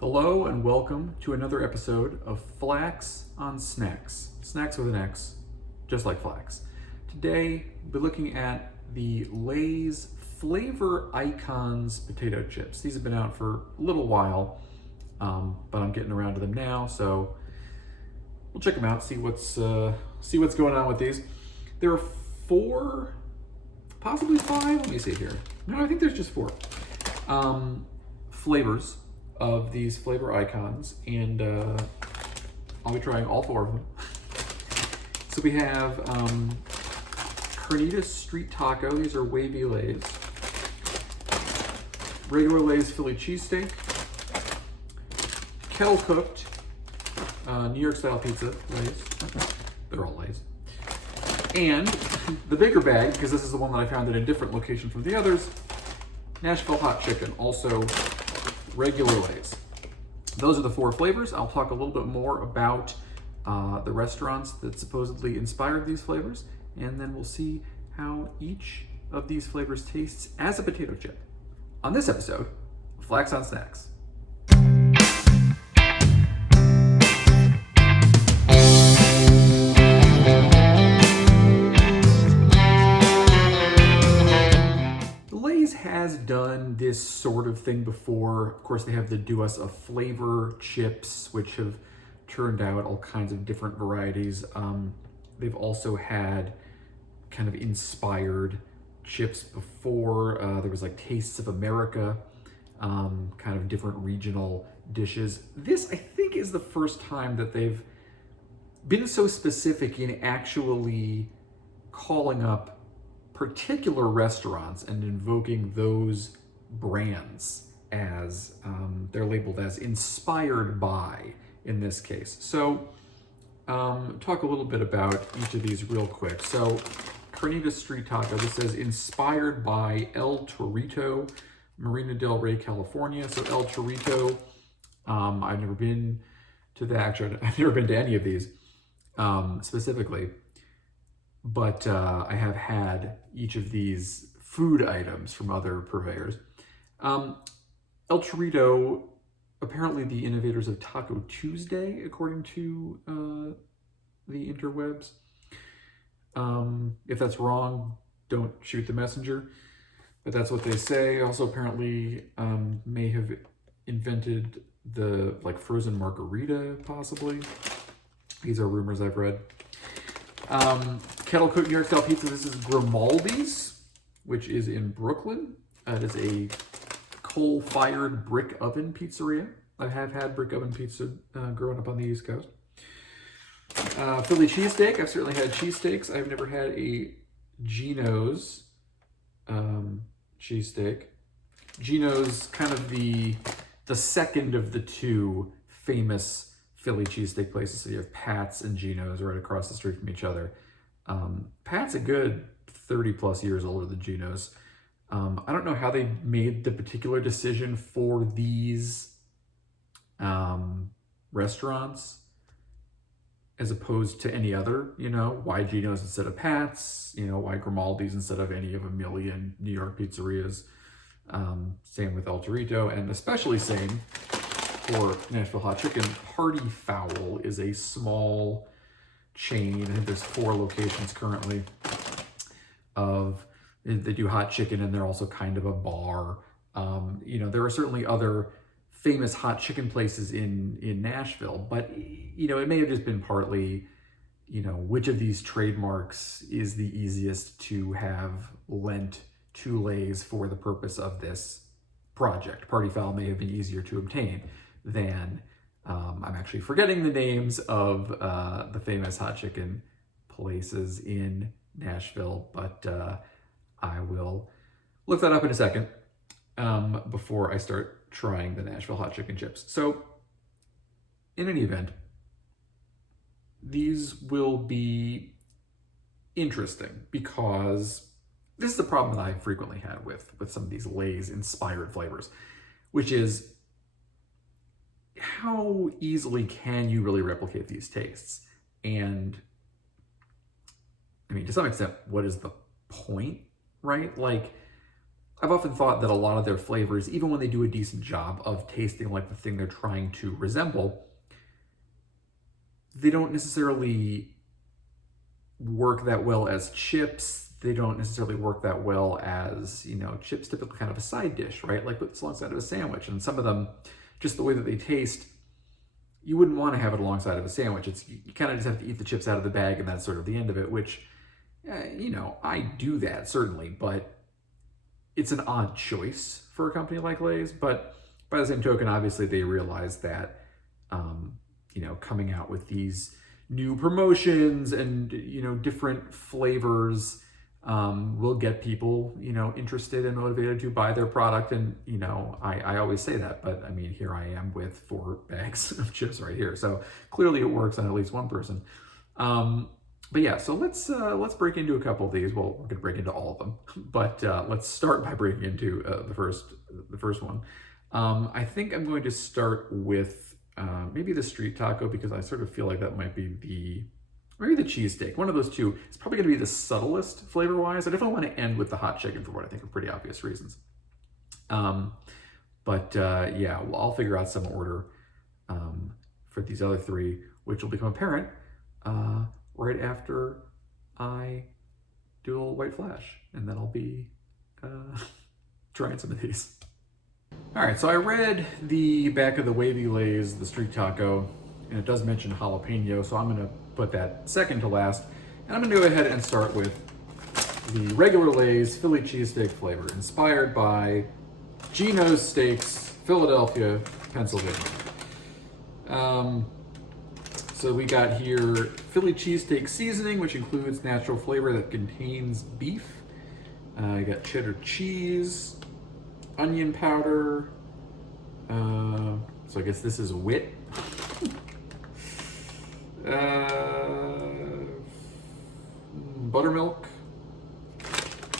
Hello and welcome to another episode of Flax on Snax. Snax with an X, just like Flax. Today, we're looking at the Lay's Flavor Icons potato chips. These have been out for a little while, but I'm getting around to them now, so we'll check them out, see what's going on with these. There are 4, possibly 5. Let me see here. No, I think there's just 4 flavors of these flavor icons, and I'll be trying all 4 of them. So we have Carnitas Street Taco. These are wavy Lays. Regular Lay's Philly Cheesesteak. Kettle Cooked New York style pizza Lays. They're all Lays. And the bigger bag, because this is the one that I found at a different location from the others, Nashville Hot Chicken, also regular Lays. Those are the 4 flavors. I'll talk a little bit more about the restaurants that supposedly inspired these flavors, and then we'll see how each of these flavors tastes as a potato chip on this episode of Flax on Snax. Has done this sort of thing before. Of course, they have the Do Us a Flavor chips, which have turned out all kinds of different varieties. They've also had kind of inspired chips before. There was like Tastes of America, kind of different regional dishes. This, I think, is the first time that they've been so specific in actually calling up particular restaurants and invoking those brands as they're labeled as inspired by in this case. So talk a little bit about each of these real quick. So Carnitas Street Taco, this says inspired by El Torito, Marina del Rey, California. So El Torito, I've never been to the actual, I've never been to any of these specifically. But I have had each of these food items from other purveyors. El Torito, apparently the innovators of Taco Tuesday, according to the interwebs. If that's wrong, don't shoot the messenger, but that's what they say. Also apparently may have invented the frozen margarita, possibly. These are rumors I've read. Kettle Cooked New York style pizza. This is Grimaldi's, which is in Brooklyn. It is a coal-fired brick oven pizzeria. I have had brick oven pizza growing up on the East Coast. Philly Cheesesteak. I've certainly had cheesesteaks. I've never had a Geno's cheesesteak. Geno's kind of the second of the 2 famous Philly cheesesteak places. So you have Pat's and Geno's right across the street from each other. Pat's a good 30 plus years older than Geno's. I don't know how they made the particular decision for these restaurants as opposed to any other, why Geno's instead of Pat's, why Grimaldi's instead of any of a million New York pizzerias. Same with El Torito, and especially same for Nashville Hot Chicken. Party Fowl is a small chain. I think there's 4 locations currently they do hot chicken, and they're also kind of a bar. There are certainly other famous hot chicken places in Nashville, but it may have just been partly, which of these trademarks is the easiest to have lent to Lay's for the purpose of this project. Party Fowl may have been easier to obtain than I'm actually forgetting the names of the famous hot chicken places in Nashville, but I will look that up in a second before I start trying the Nashville hot chicken chips. So in any event, these will be interesting because this is the problem that I frequently had with some of these Lay's inspired flavors, which is how easily can you really replicate these tastes? And I mean, to some extent, what is the point, right? I've often thought that a lot of their flavors, even when they do a decent job of tasting like the thing they're trying to resemble, they don't necessarily work that well as chips. They don't necessarily work that well as, you know, chips typically kind of a side dish, right? Like it's alongside of a sandwich. And some of them, just the way that they taste, you wouldn't want to have it alongside of a sandwich. You kind of just have to eat the chips out of the bag and that's sort of the end of it, which, you know, I do that certainly, but it's an odd choice for a company like Lay's. But by the same token, obviously they realize that, you know, coming out with these new promotions and, you know, different flavors will get people, you know, interested and motivated to buy their product. And, you know, I always say that, but I mean, here I am with 4 bags of chips right here. So clearly it works on at least one person. But yeah, so let's break into a couple of these. Well, we're gonna break into all of them, but let's start by breaking into the first one. I think I'm going to start with maybe the street taco, because I sort of feel like that might be maybe the cheesesteak. One of those two. It's probably gonna be the subtlest flavor-wise. I definitely want to end with the hot chicken for what I think are pretty obvious reasons. Yeah, well, I'll figure out some order for these other 3, which will become apparent right after I do a little white flash, and then I'll be trying some of these. All right, so I read the back of the Wavy Lay's, the street taco, and it does mention jalapeno, so I'm gonna put that second to last, and I'm gonna go ahead and start with the regular Lay's Philly cheesesteak flavor, inspired by Geno's Steaks, Philadelphia, Pennsylvania. So we got here Philly cheesesteak seasoning, which includes natural flavor that contains beef. I got cheddar cheese, onion powder. So I guess this is wit. Buttermilk.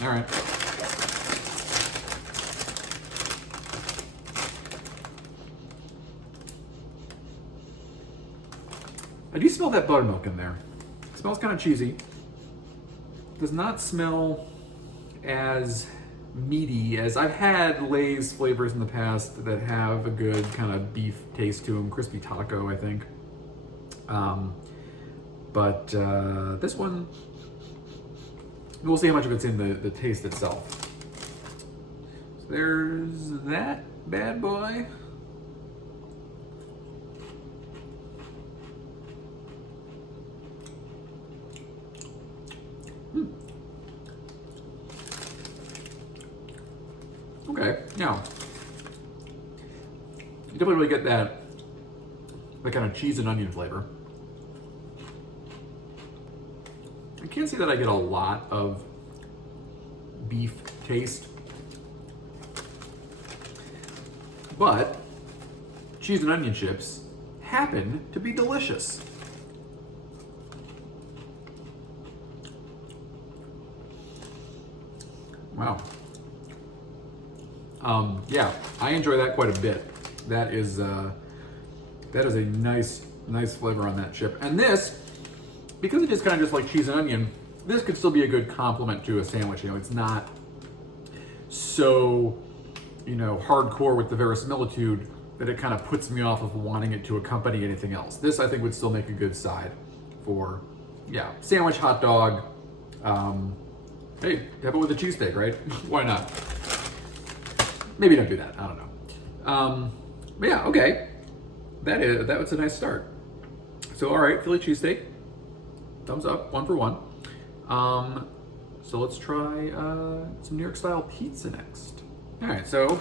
All right. I do smell that buttermilk in there. It smells kind of cheesy. Does not smell as meaty as I've had Lay's flavors in the past that have a good kind of beef taste to them. Crispy taco, I think. This one, we'll see how much of it's in the taste itself. So there's that bad boy. Okay, now, you definitely really get the kind of cheese and onion flavor. I can't say that I get a lot of beef taste, but cheese and onion chips happen to be delicious. Wow. Yeah, I enjoy that quite a bit. That is a nice flavor on that chip. And this, because it is kind of just like cheese and onion, this could still be a good complement to a sandwich. You know, it's not so, you know, hardcore with the verisimilitude that it kind of puts me off of wanting it to accompany anything else. This, I think, would still make a good side for, yeah, sandwich, hot dog. Hey, have it with a cheesesteak, right? Why not? Maybe don't do that. I don't know. But yeah, okay. That was a nice start. So, all right, Philly cheesesteak. Thumbs up, 1 for 1. So let's try some New York style pizza next. All right, so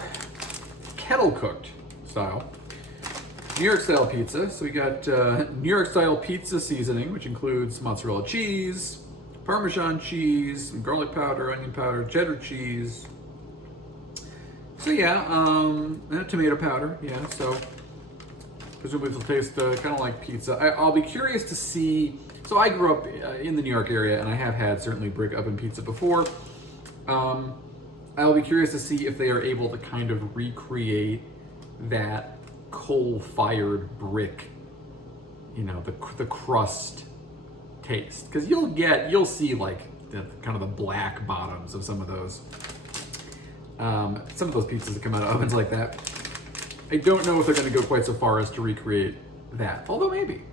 kettle cooked style. New York style pizza. So we got New York style pizza seasoning, which includes mozzarella cheese, Parmesan cheese, some garlic powder, onion powder, cheddar cheese. So yeah, and tomato powder, yeah, so presumably it'll taste kind of like pizza. I'll be curious to see, so I grew up in the New York area and I have had certainly brick oven pizza before. I'll be curious to see if they are able to kind of recreate that coal-fired brick, you know, the crust taste. Because you'll see like kind of the black bottoms of some of those. Some of those pizzas that come out of ovens like that, I don't know if they're going to go quite so far as to recreate that, although maybe.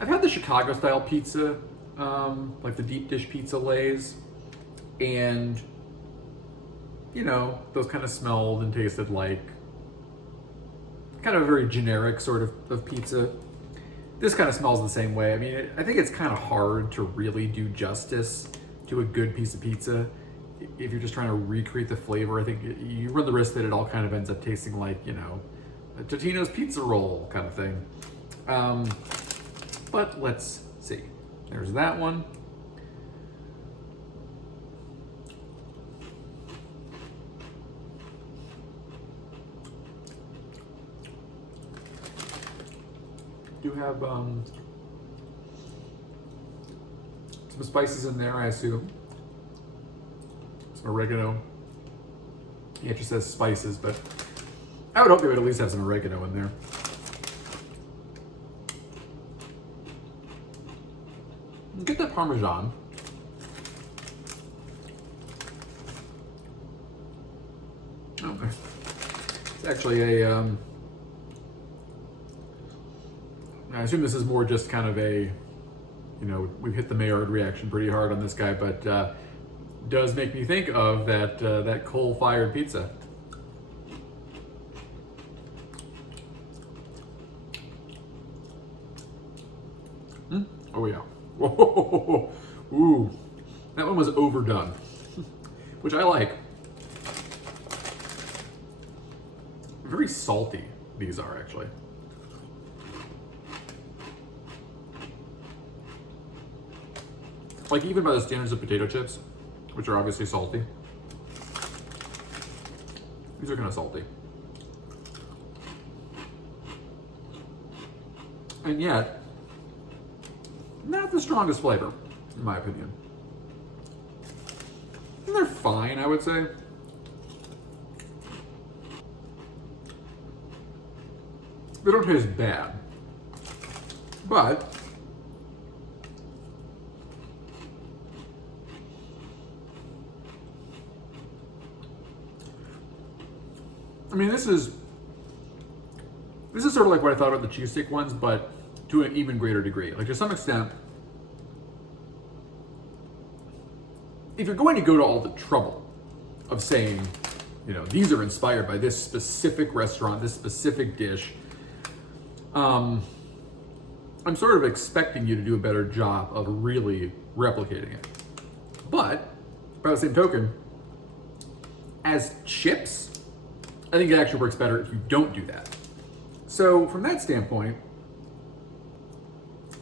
I've had the Chicago style pizza, like the deep dish pizza lays, and you know, those kind of smelled and tasted like kind of a very generic sort of pizza. This kind of smells the same way. I mean, I think it's kind of hard to really do justice to a good piece of pizza if you're just trying to recreate the flavor. I think you run the risk that it all kind of ends up tasting like, you know, a Totino's pizza roll kind of thing. But let's see. There's that one. Do have some spices in there, I assume. Some oregano. Yeah, it just says spices, but I would hope they would at least have some oregano in there. Get that Parmesan. Oh, it's actually a, I assume this is more just kind of a, you know, we've hit the Maillard reaction pretty hard on this guy, but does make me think of that, that coal-fired pizza. Oh yeah. Whoa, ooh, that one was overdone, which I like. Very salty, these are actually. Like even by the standards of potato chips, which are obviously salty, these are kind of salty. And yet, not the strongest flavor, in my opinion. And they're fine, I would say. They don't taste bad. But I mean, this is sort of like what I thought about the cheesesteak ones, but to an even greater degree. Like to some extent, if you're going to go to all the trouble of saying, you know, these are inspired by this specific restaurant, this specific dish, I'm sort of expecting you to do a better job of really replicating it. But by the same token, as chips, I think it actually works better if you don't do that. So from that standpoint,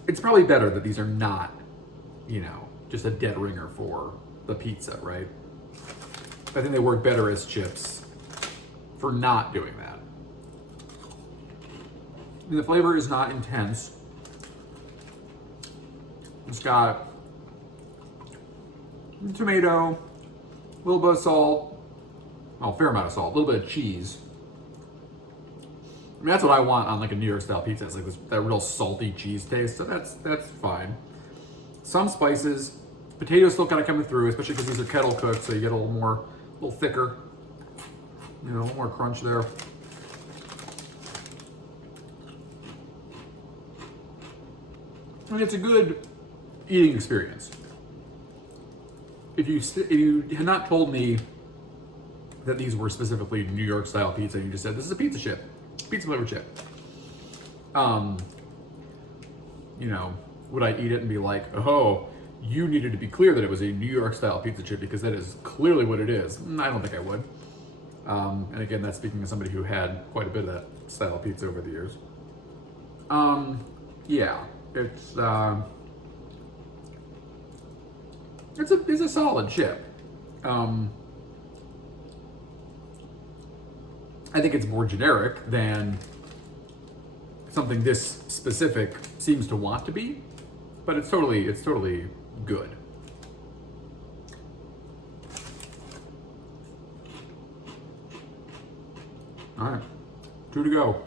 it's probably better that these are not, you know, just a dead ringer for the pizza, right? I think they work better as chips for not doing that. I mean, the flavor is not intense. It's got tomato, a little bit of salt, well, a fair amount of salt, a little bit of cheese. I mean, that's what I want on like a New York style pizza. It's like this, that real salty cheese taste. So that's fine. Some spices, potatoes still kind of coming through, especially because these are kettle cooked, so you get a little thicker, you know, a little more crunch there. I mean, it's a good eating experience. If you had not told me that these were specifically New York style pizza, you just said this is a pizza chip. Pizza flavor chip. You know, would I eat it and be like, oh, you needed to be clear that it was a New York style pizza chip because that is clearly what it is? I don't think I would. And again, that's speaking of somebody who had quite a bit of that style of pizza over the years. Yeah, it's a solid chip. I think it's more generic than something this specific seems to want to be, but it's totally good. All right, 2 to go.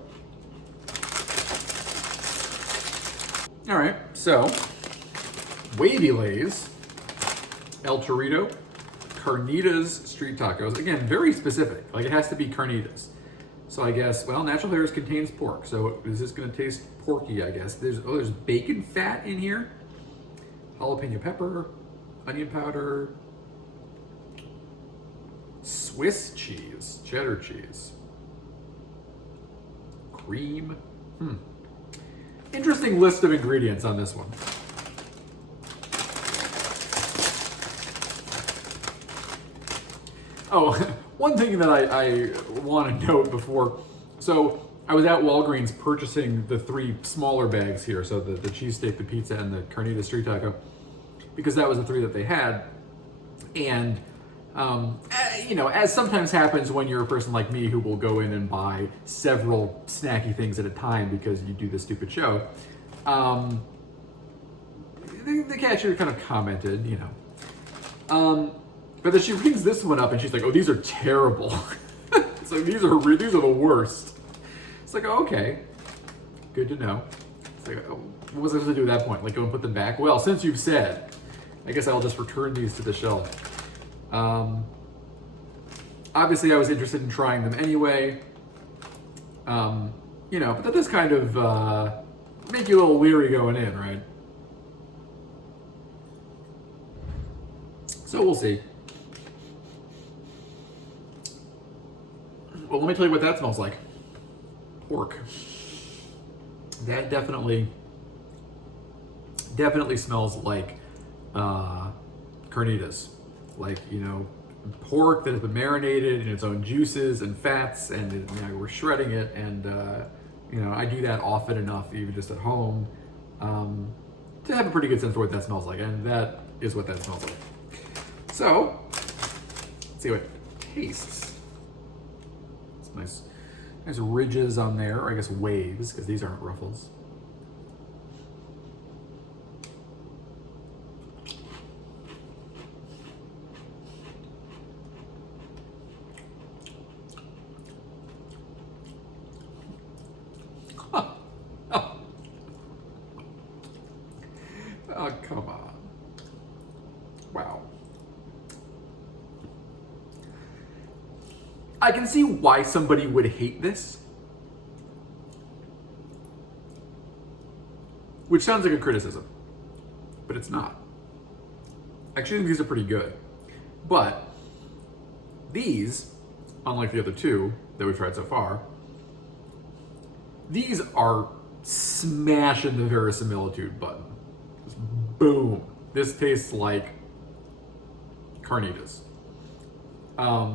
All right, so Wavy Lays, El Torito, Carnitas street tacos. Again, very specific. Like, it has to be Carnitas. So I guess, well, natural hairs contains pork. So is this going to taste porky, I guess? There's bacon fat in here. Jalapeno pepper, onion powder, Swiss cheese, cheddar cheese, cream. Interesting list of ingredients on this one. Oh, one thing that I want to note before, so I was at Walgreens purchasing the 3 smaller bags here, so the cheesesteak, the pizza, and the Carnitas street taco, because that was the 3 that they had. And, you know, as sometimes happens when you're a person like me who will go in and buy several snacky things at a time because you do this stupid show, the cashier kind of commented, you know. But then she rings this one up and she's like, "Oh, these are terrible." It's like, these are the worst. It's like, oh, okay, good to know. It's like, oh, what was I supposed to do at that point? Like, go and put them back? Well, since you've said, I guess I'll just return these to the shelf. Obviously, I was interested in trying them anyway. You know, but that does kind of make you a little leery going in, right? So we'll see. Well, let me tell you what that smells like. Pork. That definitely smells like carnitas. Like, you know, pork that has been marinated in its own juices and fats, and you know, we're shredding it, and you know, I do that often enough, even just at home, to have a pretty good sense of what that smells like, and that is what that smells like. So, let's see what it tastes. It's nice ridges on there, or I guess waves, because these aren't ruffles. Oh, come on. Wow. I can see why somebody would hate this. Which sounds like a criticism, but it's not. Actually, I think these are pretty good. But these, unlike the other 2 that we've tried so far, these are smashing the verisimilitude button. Just boom. This tastes like carnitas. I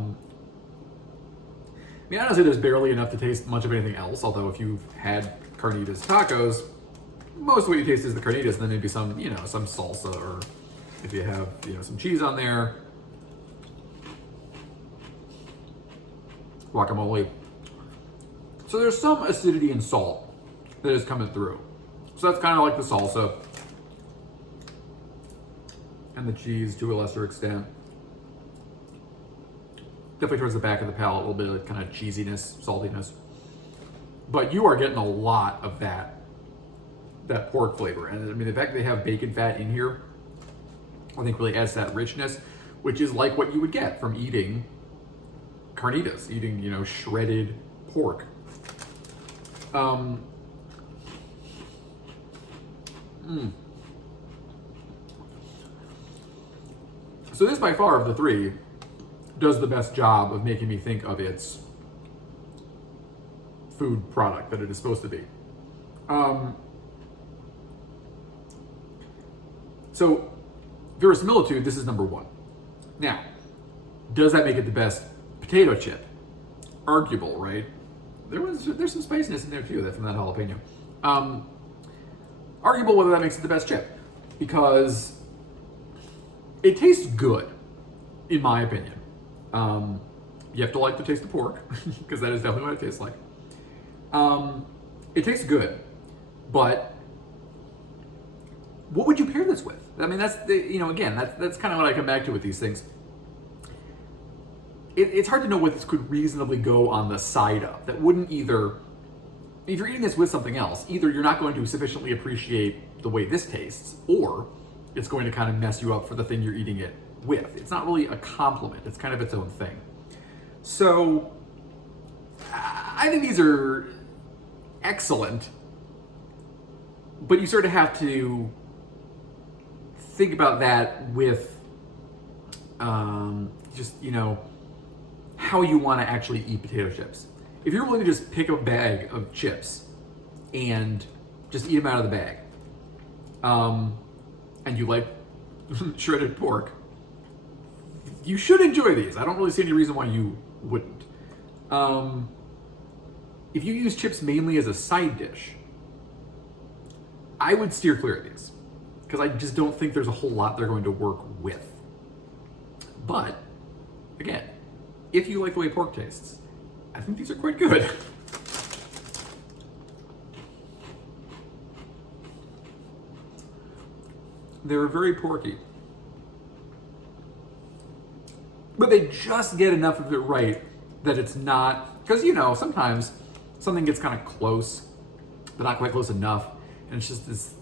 mean, honestly, there's barely enough to taste much of anything else, although if you've had carnitas tacos, most of what you taste is the carnitas, and then maybe some, you know, some salsa, or if you have, you know, some cheese on there, guacamole. So there's some acidity and salt that is coming through. So that's kind of like the salsa and the cheese to a lesser extent. Definitely towards the back of the palate, a little bit of kind of cheesiness, saltiness. But you are getting a lot of that pork flavor. And I mean, the fact that they have bacon fat in here, I think really adds that richness, which is like what you would get from eating carnitas, eating, you know, shredded pork. So this, by far, of the 3, does the best job of making me think of its food product that it is supposed to be. So verisimilitude, this is number 1. Now, does that make it the best potato chip? Arguable, right? There's some spiciness in there too, from that jalapeno. Arguable whether that makes it the best chip, because it tastes good, in my opinion. You have to like the taste of pork, because that is definitely what it tastes like. It tastes good, but what would you pair this with? I mean, that's, you know, again, that's kind of what I come back to with these things. it's hard to know what this could reasonably go on the side of. That wouldn't either, if you're eating this with something else, either you're not going to sufficiently appreciate the way this tastes, or it's going to kind of mess you up for the thing you're eating it with. It's not really a compliment, it's kind of its own thing. So I think these are excellent, but you sort of have to think about that with just, you know, how you want to actually eat potato chips. If you're willing to just pick a bag of chips and just eat them out of the bag, and you like shredded pork, you should enjoy these. I don't really see any reason why you wouldn't. If you use chips mainly as a side dish, I would steer clear of these, because I just don't think there's a whole lot they're going to work with. But, again, if you like the way pork tastes, I think these are quite good. They're very porky, but they just get enough of it right that it's not, because, you know, sometimes something gets kind of close, but not quite close enough, and it's just this,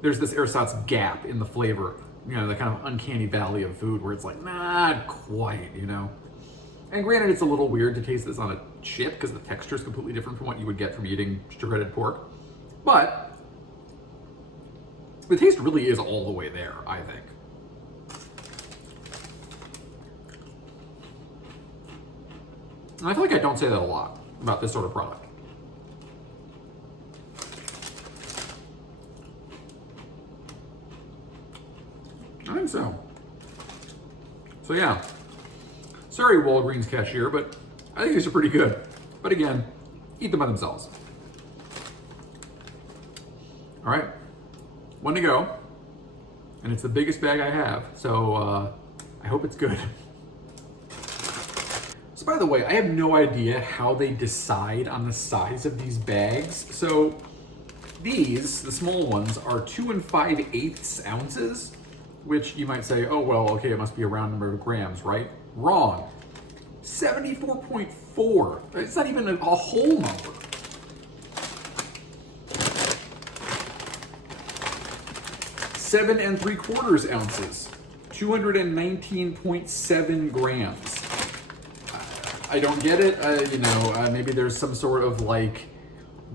there's this ersatz gap in the flavor, you know, the kind of uncanny valley of food where it's like, not quite, you know. And granted, it's a little weird to taste this on a chip because the texture is completely different from what you would get from eating shredded pork, but the taste really is all the way there, I think. And I feel like I don't say that a lot about this sort of product. I think so. So yeah, sorry Walgreens cashier, but I think these are pretty good. But again, eat them by themselves. All right, one to go. And it's the biggest bag I have, so I hope it's good. So by the way, I have no idea how they decide on the size of these bags. So these, the small ones, are 2 5/8 ounces, which you might say, oh, well, okay, it must be a round number of grams, right? Wrong. 74.4. It's not even a whole number. Seven 3/4 ounces, 219.7 grams. I don't get it. You know, maybe there's some sort of like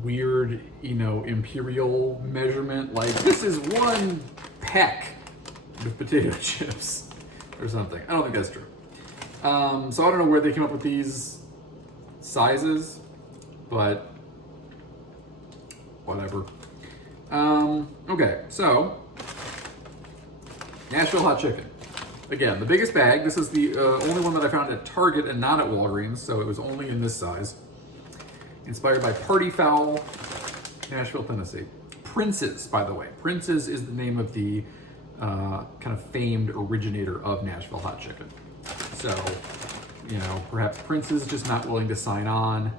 weird, you know, imperial measurement. Like this is 1 peck with potato chips or something. I don't think that's true. So I don't know where they came up with these sizes, but whatever. Okay, so Nashville Hot Chicken. Again, the biggest bag. This is the only one that I found at Target and not at Walgreens, so it was only in this size. Inspired by Party Fowl, Nashville, Tennessee. Prince's, by the way. Prince's is the name of the kind of famed originator of Nashville Hot Chicken. So, you know, perhaps Prince's just not willing to sign on,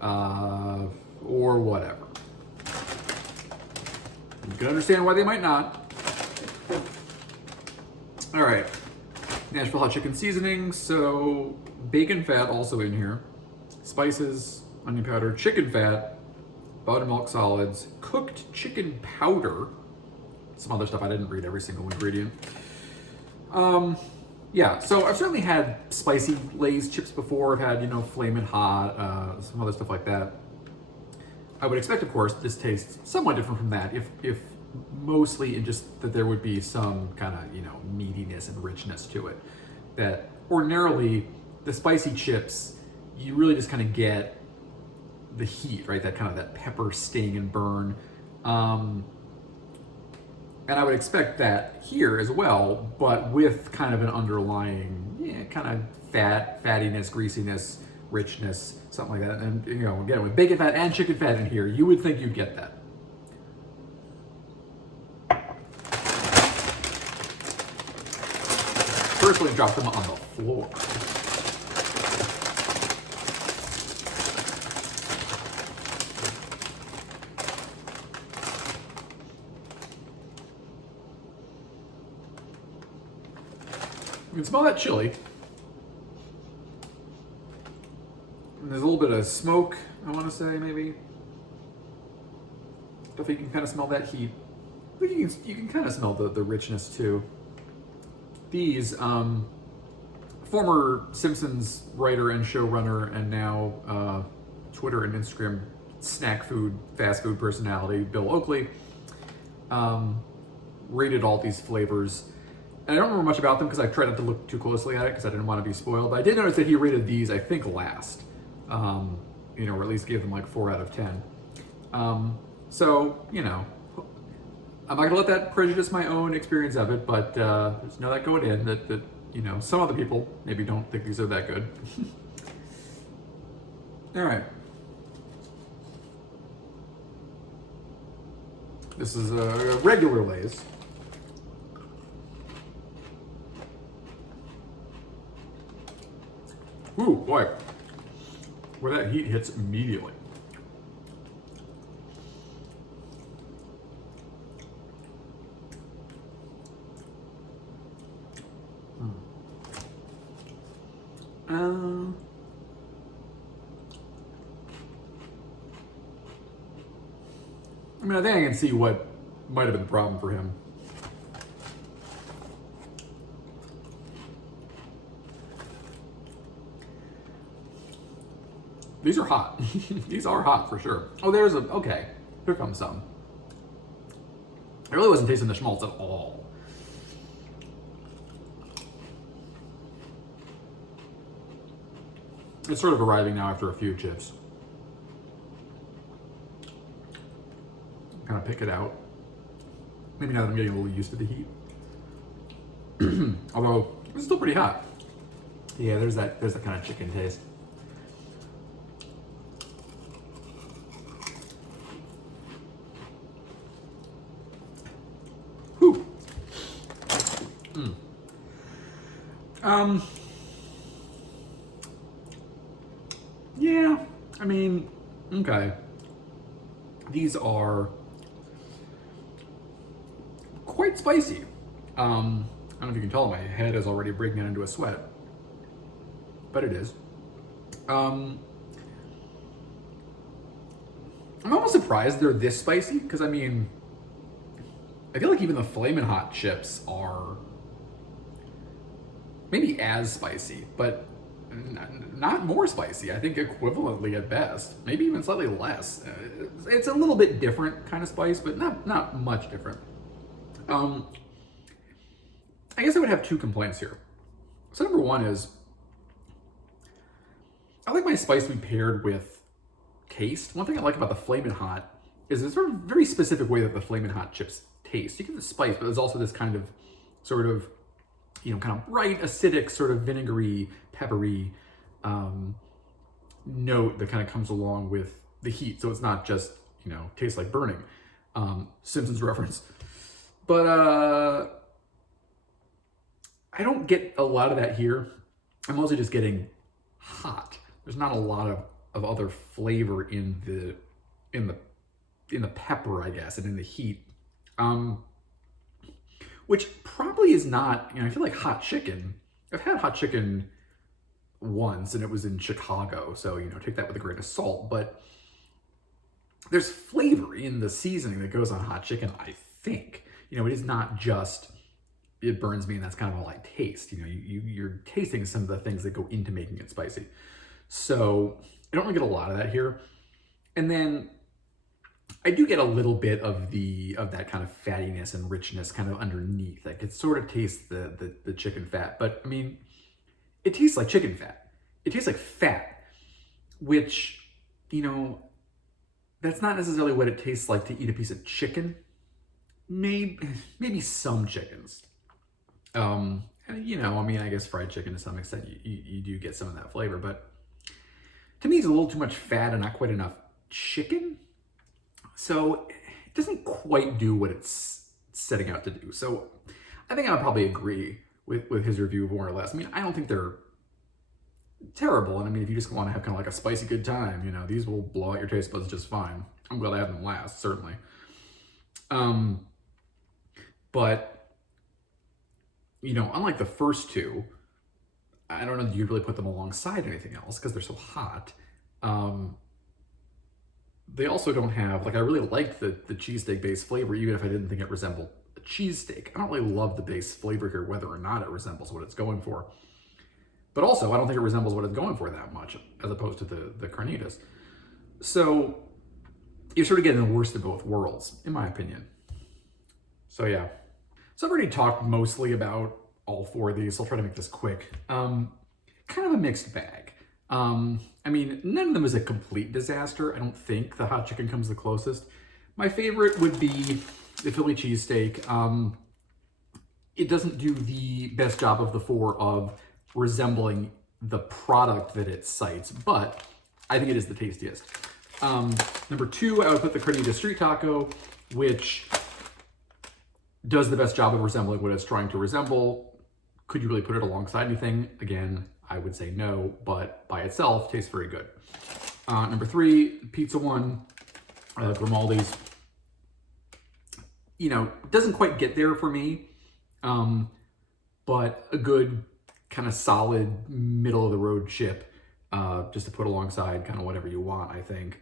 or whatever. You can understand why they might not. All right, Nashville Hot Chicken seasoning. So bacon fat also in here, spices, onion powder, chicken fat, buttermilk solids, cooked chicken powder, some other stuff. I didn't read every single ingredient. Yeah, so I've certainly had spicy Lay's chips before. I've had, you know, Flamin' Hot, some other stuff like that. I would expect, of course, this tastes somewhat different from that, if mostly in just that there would be some kind of, you know, meatiness and richness to it. That ordinarily, the spicy chips, you really just kind of get the heat, right? That kind of that pepper sting and burn. And I would expect that here as well, but with kind of an underlying, kind of fattiness, greasiness, richness, something like that. And, you know, again, with bacon fat and chicken fat in here, you would think you'd get that. Personally, drop them on the floor. You can smell that chili. little bit of smoke, I want to say, maybe. I think you can kind of smell that heat. But you can kind of smell the richness too. These, former Simpsons writer and showrunner, and now Twitter and Instagram fast food personality, Bill Oakley, rated all these flavors. And I don't remember much about them because I tried not to look too closely at it because I didn't want to be spoiled. But I did notice that he rated these, I think, last. Or at least gave them like 4 out of 10. So, I'm not gonna let that prejudice my own experience of it, but just know that going in that some other people maybe don't think these are that good. All right. This is a regular Lay's. Ooh, boy. Where that heat hits immediately. I think I can see what might have been the problem for him. These are hot. These are hot for sure. Oh, okay. Here comes some. I really wasn't tasting the schmaltz at all. It's sort of arriving now after a few chips. Kind of pick it out. Maybe now that I'm getting a little used to the heat. Although it's still pretty hot. Yeah, there's that kind of chicken taste. Whew. Yeah, I mean, okay. These are quite spicy. I don't know if you can tell, my head is already breaking out into a sweat, but it is. I'm almost surprised they're this spicy, because I feel like even the Flamin' Hot chips are maybe as spicy, but not more spicy. I think equivalently at best, maybe even slightly less. It's a little bit different kind of spice, but not much different. I guess I would have 2 complaints here. So number 1 is, I like my spice to be paired with taste. One thing I like about the Flamin' Hot is there's sort of very specific way that the Flamin' Hot chips taste. You get the spice, but there's also this kind of kind of bright, acidic, sort of vinegary, peppery note that kind of comes along with the heat. So it's not just, tastes like burning. Simpsons reference. But I don't get a lot of that here. I'm mostly just getting hot. There's not a lot of other flavor in the pepper, I guess, and in the heat. Which probably is not, I feel like hot chicken. I've had hot chicken once, and it was in Chicago, so, take that with a grain of salt. But there's flavor in the seasoning that goes on hot chicken, I think. It is not just, it burns me and that's kind of all I taste. You're tasting some of the things that go into making it spicy. So I don't really get a lot of that here. And then I do get a little bit of that kind of fattiness and richness kind of underneath. Like it sort of tastes the chicken fat, but it tastes like chicken fat. It tastes like fat, which, that's not necessarily what it tastes like to eat a piece of chicken. Maybe some chickens. I guess fried chicken to some extent, you do get some of that flavor, but to me it's a little too much fat and not quite enough chicken. So it doesn't quite do what it's setting out to do. So I think I would probably agree with his review of more or less. I don't think they're terrible. And if you just want to have kind of like a spicy good time, these will blow out your taste buds just fine. I'm glad I had them last, certainly. But, unlike the first 2, I don't know that you'd really put them alongside anything else because they're so hot. They also don't have, like, I really liked the cheesesteak base flavor, even if I didn't think it resembled a cheesesteak. I don't really love the base flavor here, whether or not it resembles what it's going for. But also, I don't think it resembles what it's going for that much, as opposed to the Carnitas. So you're sort of getting the worst of both worlds, in my opinion. So yeah. So I've already talked mostly about all four of these, so I'll try to make this quick. Kind of a mixed bag. I mean, none of them is a complete disaster. I don't think the hot chicken comes the closest. My favorite would be the Philly cheesesteak. It doesn't do the best job of the four of resembling the product that it cites, but I think it is the tastiest. Number two, I would put the Carnitas street taco, which does the best job of resembling what it's trying to resemble. Could you really put it alongside anything? Again, I would say no, but by itself, tastes very good. Number three, pizza one, Grimaldi's. You know, doesn't quite get there for me, but a good kind of solid middle of the road chip, just to put alongside kind of whatever you want, I think.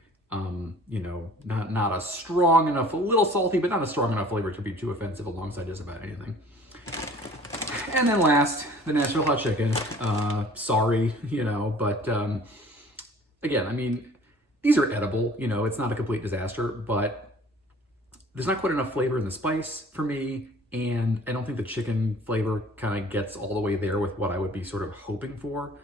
You know, not a strong enough, a little salty, but not a strong enough flavor to be too offensive alongside just about anything. And then last, the Nashville Hot Chicken. Sorry, you know, but again, I mean, these are edible, you know, it's not a complete disaster, but there's not quite enough flavor in the spice for me, and I don't think the chicken flavor kind of gets all the way there with what I would be sort of hoping for.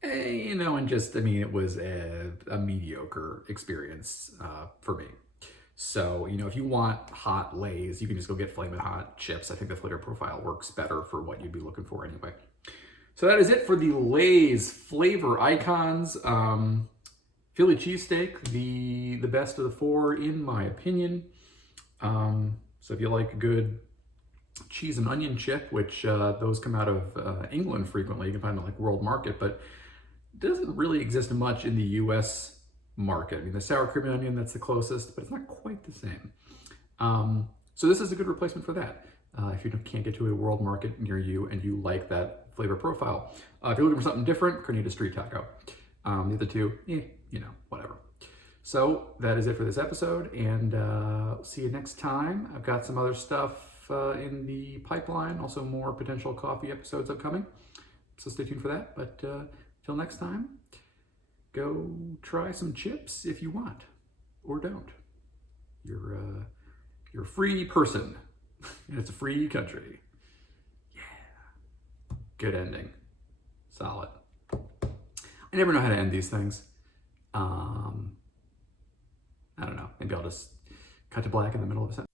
You know, and just, I mean, it was a mediocre experience for me. So, you know, if you want hot Lay's, you can just go get Flamin' Hot chips. I think the flavor profile works better for what you'd be looking for anyway. So that is it for the Lay's flavor icons. Philly cheesesteak, the best of the four, in my opinion. So if you like a good cheese and onion chip, which those come out of England frequently, you can find them like World Market, but it doesn't really exist much in the US market. I mean, the sour cream and onion, that's the closest, but it's not quite the same. So this is a good replacement for that. If you can't get to a World Market near you and you like that flavor profile. If you're looking for something different, Carnitas street taco. The other two, you know, whatever. So that is it for this episode, and see you next time. I've got some other stuff in the pipeline, also more potential coffee episodes upcoming. So stay tuned for that, but till next time, go try some chips if you want, or don't. You're a free person, and it's a free country. Yeah. Good ending. Solid. I never know how to end these things. I don't know. Maybe I'll just cut to black in the middle of a sentence.